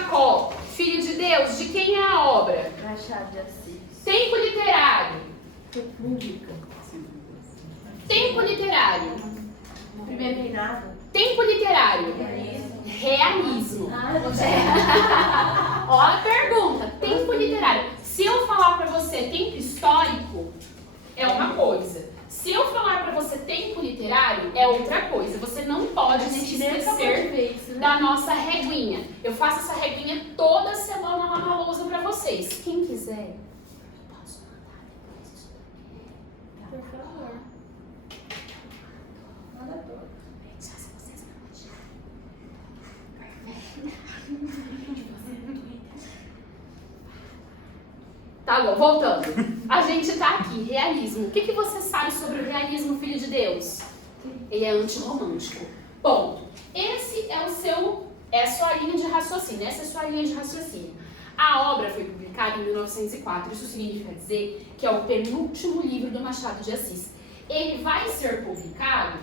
Jacó, Filho de Deus, de quem é a obra? Machado de Assis. Tempo literário. República. Tempo literário. Primeiro reinado. Tempo literário. Realismo. Ó a pergunta. Tempo literário. Se eu falar pra você tempo histórico, é uma coisa. Se eu falar pra você tempo literário, é outra coisa. Você não pode se esquecer da nossa reguinha. Eu faço essa reguinha toda semana lá na lousa pra vocês. Quem quiser, eu posso mandar depois isso daqui. Por favor. Manda todo. Só se vocês não acharem. Tá bom, voltando. A gente tá aqui, realismo. O que você sabe sobre o realismo, Filho de Deus? Ele é antirromântico. Bom, esse é a sua linha de raciocínio. Essa é a sua linha de raciocínio. A obra foi publicada em 1904. Isso significa dizer que é o penúltimo livro do Machado de Assis. Ele vai ser publicado,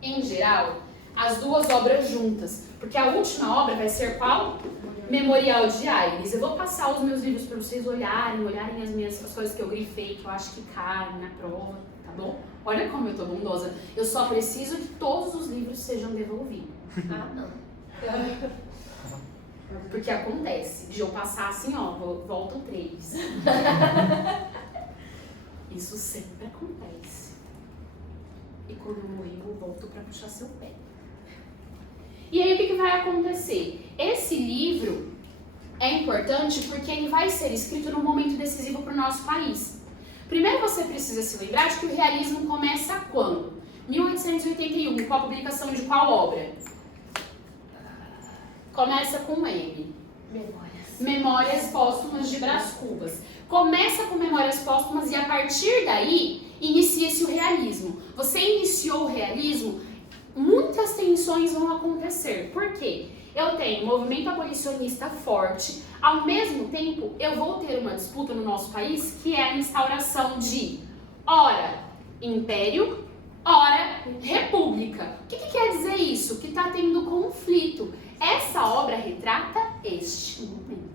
em geral, as duas obras juntas. Porque a última obra vai ser qual? Memorial de Aires. Eu vou passar os meus livros para vocês olharem as coisas que eu grifei, que eu acho que caem na prova, tá bom? Olha como eu tô bondosa. Eu só preciso que todos os livros sejam devolvidos. Ah, não. Porque acontece de eu passar assim, ó, voltam 3. Isso sempre acontece. E quando eu morrer, eu volto para puxar seu pé. E aí o que vai acontecer? Esse livro é importante porque ele vai ser escrito num momento decisivo para o nosso país. Primeiro você precisa se lembrar de que o realismo começa quando? 1881, com a publicação de qual obra? Começa com M. Memórias Póstumas de Brás Cubas. Começa com Memórias Póstumas e a partir daí inicia-se o realismo. Você iniciou o realismo, muitas tensões vão acontecer. Por quê? Eu tenho um movimento abolicionista forte, ao mesmo tempo eu vou ter uma disputa no nosso país que é a instauração de, ora, império, ora, república. O que quer dizer isso? Que está tendo conflito. Essa obra retrata este momento.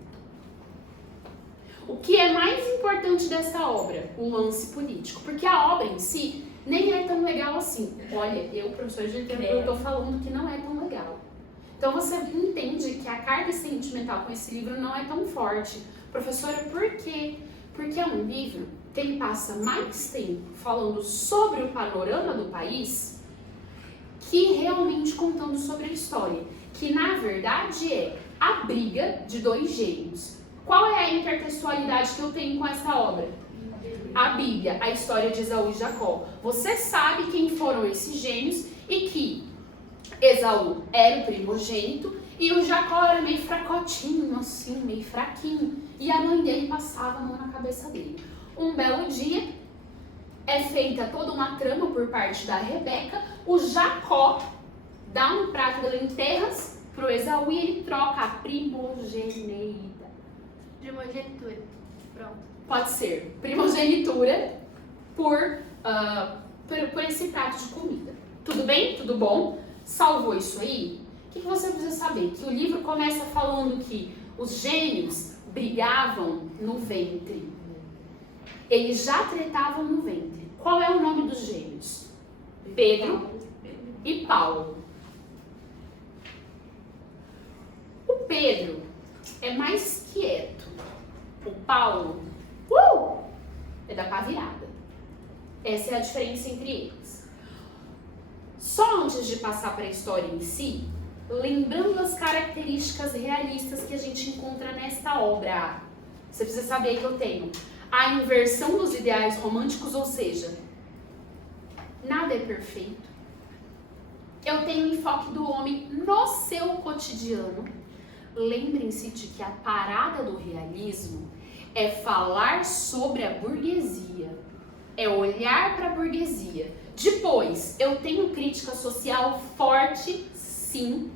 O que é mais importante dessa obra? O lance político. Porque a obra em si nem é tão legal assim. Olha, eu, professor de literatura, eu tô falando que não é tão legal. Então você entende que a carga sentimental com esse livro não é tão forte. Professora, por quê? Porque é um livro que ele passa mais tempo falando sobre o panorama do país que realmente contando sobre a história. Que na verdade é a briga de dois gênios. Qual é a intertextualidade que eu tenho com essa obra? A Bíblia, a história de Esaú e Jacó. Você sabe quem foram esses gênios e que Esaú era o primogênito e o Jacó era meio fracotinho, assim, meio fraquinho. E a mãe dele passava a mão na cabeça dele. Um belo dia, é feita toda uma trama por parte da Rebeca. O Jacó dá um prato de lentejas pro Esaú e ele troca a primogenitura. Primogenitura. Pronto. Pode ser primogenitura por esse prato de comida. Tudo bem? Tudo bom? Salvou isso aí? O que você precisa saber? Que o livro começa falando que os gênios brigavam no ventre. Eles já tretavam no ventre. Qual é o nome dos gêmeos? Pedro e Paulo. O Pedro é mais quieto. O Paulo é da pá virada. Essa é a diferença entre eles. Só antes de passar para a história em si, lembrando as características realistas que a gente encontra nesta obra, você precisa saber que eu tenho a inversão dos ideais românticos, ou seja, nada é perfeito. Eu tenho o enfoque do homem no seu cotidiano. Lembrem-se de que a parada do realismo é falar sobre a burguesia, é olhar para a burguesia. Depois, eu tenho crítica social forte, sim,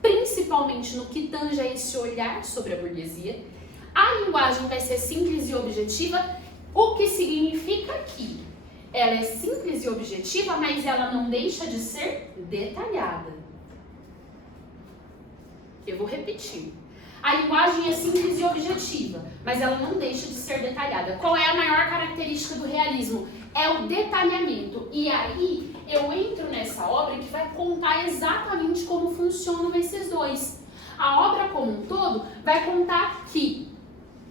principalmente no que tange a esse olhar sobre a burguesia. A linguagem vai ser simples e objetiva, o que significa que ela é simples e objetiva, mas ela não deixa de ser detalhada. Eu vou repetir. A linguagem é simples e objetiva, mas ela não deixa de ser detalhada. Qual é a maior característica do realismo? É o detalhamento. E aí eu entro nessa obra que vai contar exatamente como funcionam esses dois. A obra como um todo vai contar que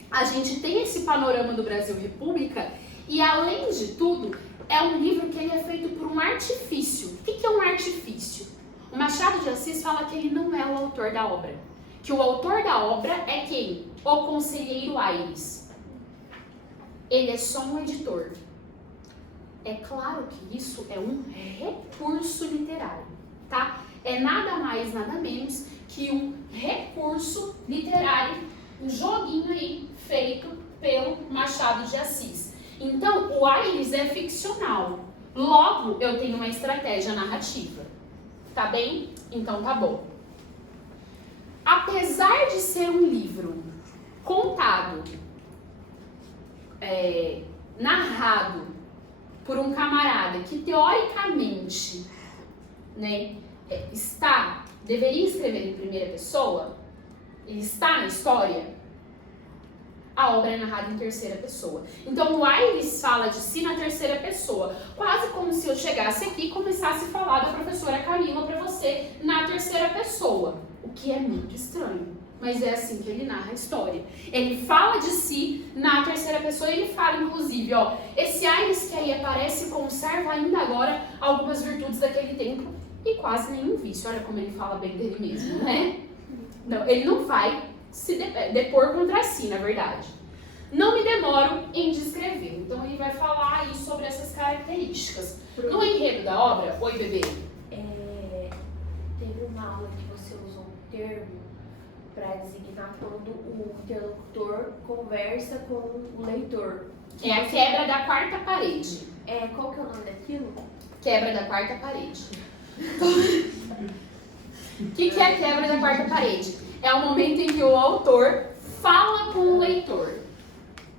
a gente tem esse panorama do Brasil República e, além de tudo, é um livro que ele é feito por um artifício. O que é um artifício? O Machado de Assis fala que ele não é o autor da obra. Que o autor da obra é quem? O conselheiro Aires. Ele é só um editor. É claro que isso é um recurso literário, tá? É nada mais, nada menos que um recurso literário, um joguinho aí feito pelo Machado de Assis. Então, o Aires é ficcional. Logo, eu tenho uma estratégia narrativa. Tá bem? Então tá bom. Apesar de ser um livro contado, narrado por um camarada que teoricamente, né, deveria escrever em primeira pessoa, ele está na história, a obra é narrada em terceira pessoa. Então o Aires fala de si na terceira pessoa, quase como se eu chegasse aqui e começasse a falar da professora Camila para você na terceira pessoa, o que é muito estranho, mas é assim que ele narra a história. Ele fala de si na terceira pessoa e ele fala, inclusive, ó, esse Aires que aí aparece conserva ainda agora algumas virtudes daquele tempo e quase nenhum vício. Olha como ele fala bem dele mesmo, né? Não, ele não vai se depor contra si, na verdade. Não me demoro em descrever. Então ele vai falar aí sobre essas características. No enredo da obra, oi bebê. Teve uma aula que você usou um termo para designar quando o interlocutor conversa com o leitor. É a quebra da quarta parede. Qual que é o nome daquilo? Quebra da quarta parede. O que é a quebra da quarta parede? É o momento em que o autor fala com o leitor,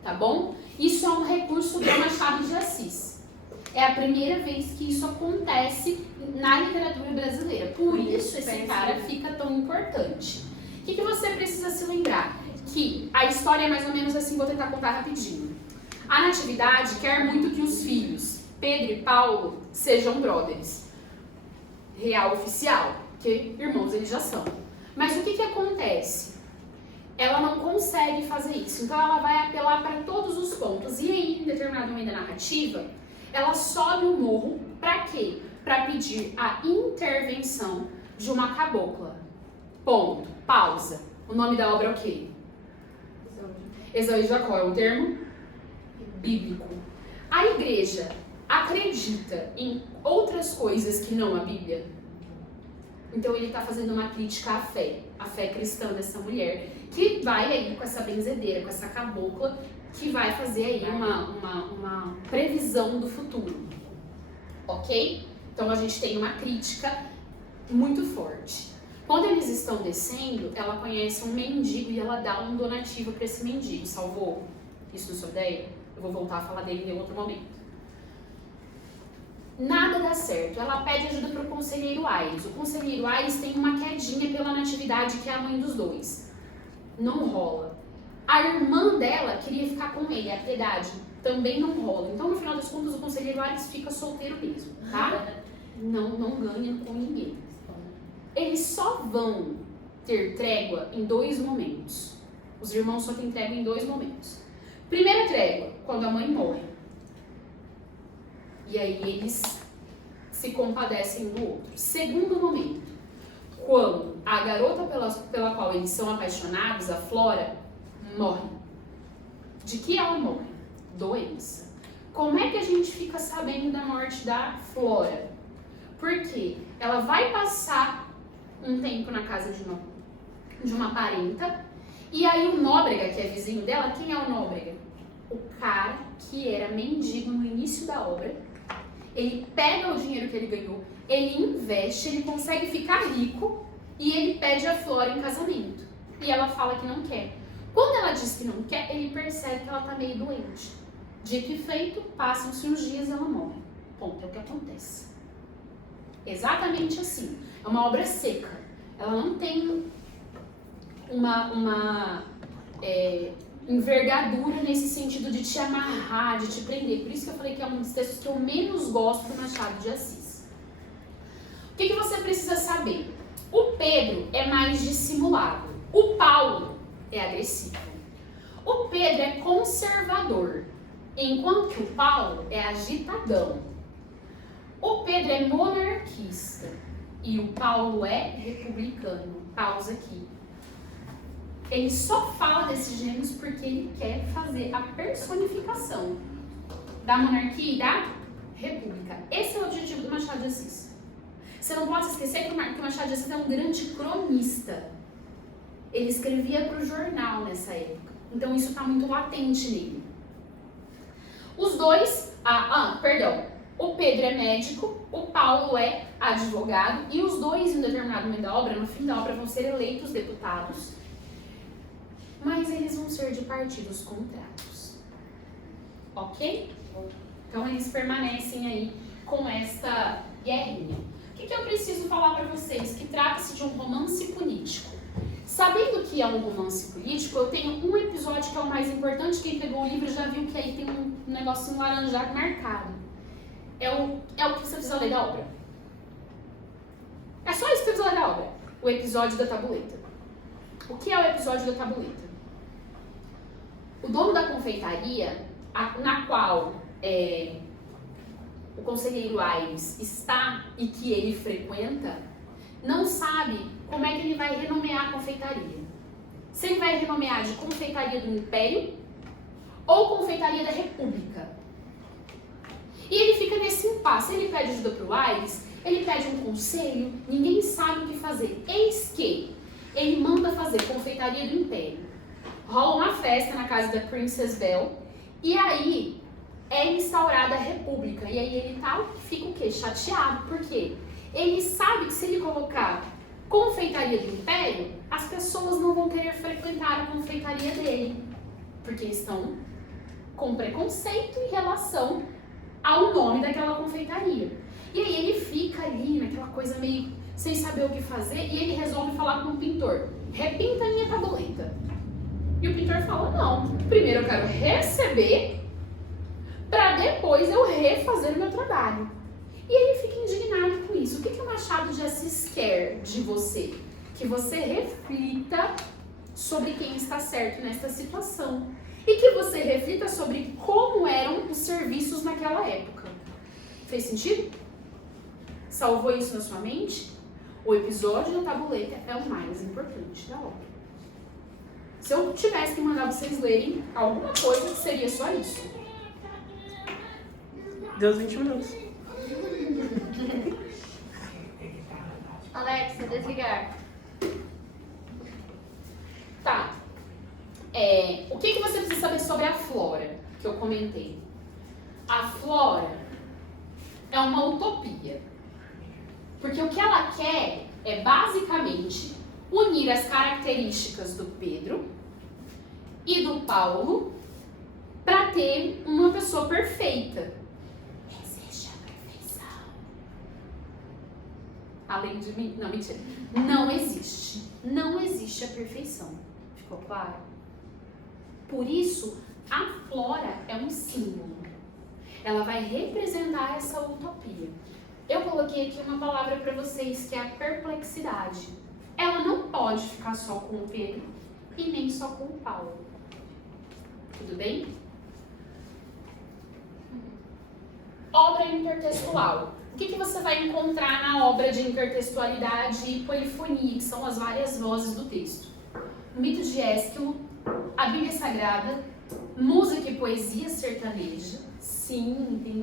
tá bom? Isso é um recurso do Machado de Assis. É a primeira vez que isso acontece na literatura brasileira. Por isso esse cara fica tão importante. O que você precisa se lembrar? Que a história é mais ou menos assim, vou tentar contar rapidinho. A Natividade quer muito que os filhos, Pedro e Paulo, sejam brothers. Real oficial, porque irmãos eles já são. Mas o que acontece? Ela não consegue fazer isso, então ela vai apelar para todos os pontos. E aí, em determinado momento da narrativa, ela sobe o morro para quê? Para pedir a intervenção de uma cabocla. Ponto. Pausa. O nome da obra é o quê? Esaú e Jacó é um termo bíblico. A igreja acredita em outras coisas que não a Bíblia? Então ele está fazendo uma crítica à fé cristã dessa mulher, que vai aí com essa benzedeira, com essa cabocla, que vai fazer aí uma previsão do futuro. Ok? Então a gente tem uma crítica muito forte. Quando eles estão descendo, ela conhece um mendigo e ela dá um donativo para esse mendigo. Salvou? Isso na sua ideia? Eu vou voltar a falar dele em outro momento. Nada dá certo. Ela pede ajuda para o conselheiro Aires. O conselheiro Aires tem uma quedinha pela Natividade, que é a mãe dos dois. Não rola. A irmã dela queria ficar com ele, a Piedade. Também não rola. Então, no final das contas, o conselheiro Aires fica solteiro mesmo, tá? Não ganha com ninguém. Eles só vão ter trégua em 2 momentos. Os irmãos só têm trégua em 2 momentos. Primeira trégua, quando a mãe morre. E aí eles se compadecem um do outro. Segundo momento, quando a garota pela qual eles são apaixonados, a Flora, morre. De que ela morre? Doença. Como é que a gente fica sabendo da morte da Flora? Porque ela vai passar um tempo na casa de uma parenta, e aí o Nóbrega, que é vizinho dela, quem é o Nóbrega? O cara que era mendigo no início da obra. Ele pega o dinheiro que ele ganhou, ele investe, ele consegue ficar rico e ele pede a Flora em casamento. E ela fala que não quer. Quando ela diz que não quer, ele percebe que ela tá meio doente. Dito e feito, passam-se uns dias e ela morre. Ponto, é o que acontece. Exatamente assim. É uma obra seca. Ela não tem envergadura nesse sentido de te amarrar, de te prender. Por isso que eu falei que é um dos textos que eu menos gosto do Machado de Assis. O que você precisa saber? O Pedro é mais dissimulado. O Paulo é agressivo. O Pedro é conservador, enquanto que o Paulo é agitadão. O Pedro é monarquista e o Paulo é republicano. Pausa aqui. Ele só fala desses gêmeos porque ele quer fazer a personificação da monarquia e da república. Esse é o objetivo do Machado de Assis. Você não pode esquecer que o Machado de Assis é um grande cronista. Ele escrevia para o jornal nessa época. Então isso está muito latente nele. Os dois... O Pedro é médico, o Paulo é advogado, e os dois, em determinado momento da obra, no fim da obra, vão ser eleitos deputados, mas eles vão ser de partidos contrários. Ok? Então eles permanecem aí com esta guerrinha. O que eu preciso falar para vocês? Que trata-se de um romance político. Sabendo que é um romance político, eu tenho um episódio que é o mais importante. Quem pegou o livro já viu que aí tem um negocinho laranjado marcado. É o que você precisa ler da obra. É só isso que você precisa ler da obra. O episódio da tabuleta. O que é o episódio da tabuleta? O dono da confeitaria, na qual o conselheiro Aires está e que ele frequenta, não sabe como é que ele vai renomear a confeitaria. Se ele vai renomear de Confeitaria do Império ou Confeitaria da República. E ele fica nesse impasse. Ele pede ajuda para o Aires, ele pede um conselho, ninguém sabe o que fazer. Eis que ele manda fazer Confeitaria do Império. Rola uma festa na casa da Princess Belle e aí é instaurada a República. E aí ele fica o quê? Chateado. Por quê? Ele sabe que se ele colocar Confeitaria do Império, as pessoas não vão querer frequentar a confeitaria dele. Porque estão com preconceito em relação ao nome daquela confeitaria. E aí ele fica ali naquela coisa meio sem saber o que fazer e ele resolve falar com o pintor: repinta a minha tabuleta. E o pintor fala: não, primeiro eu quero receber para depois eu refazer o meu trabalho. E ele fica indignado com isso. O que o Machado de Assis quer de você? Que você reflita sobre quem está certo nesta situação. E que você reflita sobre como eram os serviços naquela época. Fez sentido? Salvou isso na sua mente? O episódio da tabuleta é o mais importante da obra. Se eu tivesse que mandar vocês lerem alguma coisa, seria só isso. Deu os 20 minutos. Alexa, desligar. Tá. O que você precisa saber sobre a Flora, que eu comentei? A Flora é uma utopia. Porque o que ela quer é basicamente unir as características do Pedro e do Paulo para ter uma pessoa perfeita. Existe a perfeição. Além de mim? Não, mentira. Não existe. Não existe a perfeição. Ficou claro? Por isso, a Flora é um símbolo. Ela vai representar essa utopia. Eu coloquei aqui uma palavra para vocês que é a perplexidade. Ela não pode ficar só com o Pedro e nem só com o Paulo. Tudo bem? Obra intertextual. O que você vai encontrar na obra de intertextualidade e polifonia, que são as várias vozes do texto? O mito de Ésquilo, a Bíblia Sagrada, música e poesia sertaneja. Sim, tem